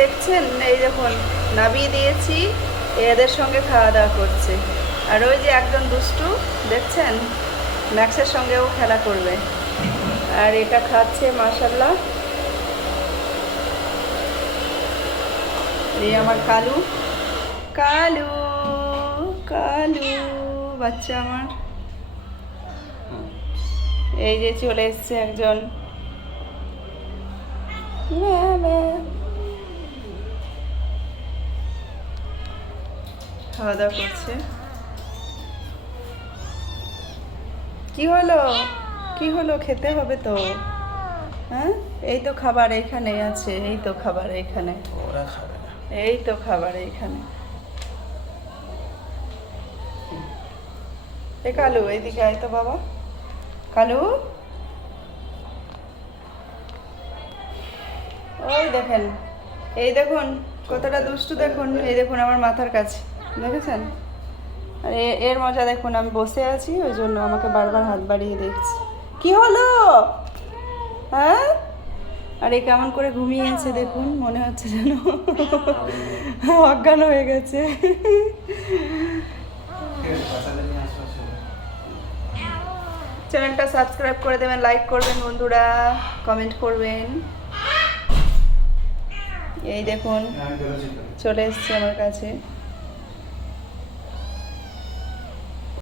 দেখছেন, এই দেখুন নামিয়ে দিয়েছি, এদের সঙ্গে খাওয়া দাওয়া করছে। আর ওই যে একজন দুষ্টু দেখছেন, ম্যাক্সের সঙ্গেও খেলা করবে। আর এটা খাচ্ছে মাশাল্লাহ, এই আমার কালু, কালু কালু বাচ্চা আমার। এই যে চলে এসছে একজন, খাওয়া দাওয়া করছে। কি হলো, কি হলো, খেতে হবে তো। হ্যাঁ, এই তো খাবার এইখানে আছে, এই তো খাবার এইখানে, ওরা খাবে না। এই তো খাবার এইখানে। এ কালু, এইদিকে আয় তো বাবা, কালু। ওই দেখেন, এই দেখুন কতটা দুষ্টু, দেখুন এই দেখুন আমার মাথার কাছে, দেখেছেন? আর এর মজা দেখুন, আমি বসে আছি ওই জন্য আমাকে বারবার হাত বাড়িয়ে দেখছি। কি হলো? হ্যাঁ, আর এ কেমন করে ঘুমিয়েছে দেখুন, মনে হচ্ছে যেন অজ্ঞান হয়ে গেছে। চ্যানেলটা সাবস্ক্রাইব করে দেবেন, লাইক করবেন বন্ধুরা, কমেন্ট করবেন। এই দেখুন চলে এসছে আমার কাছে।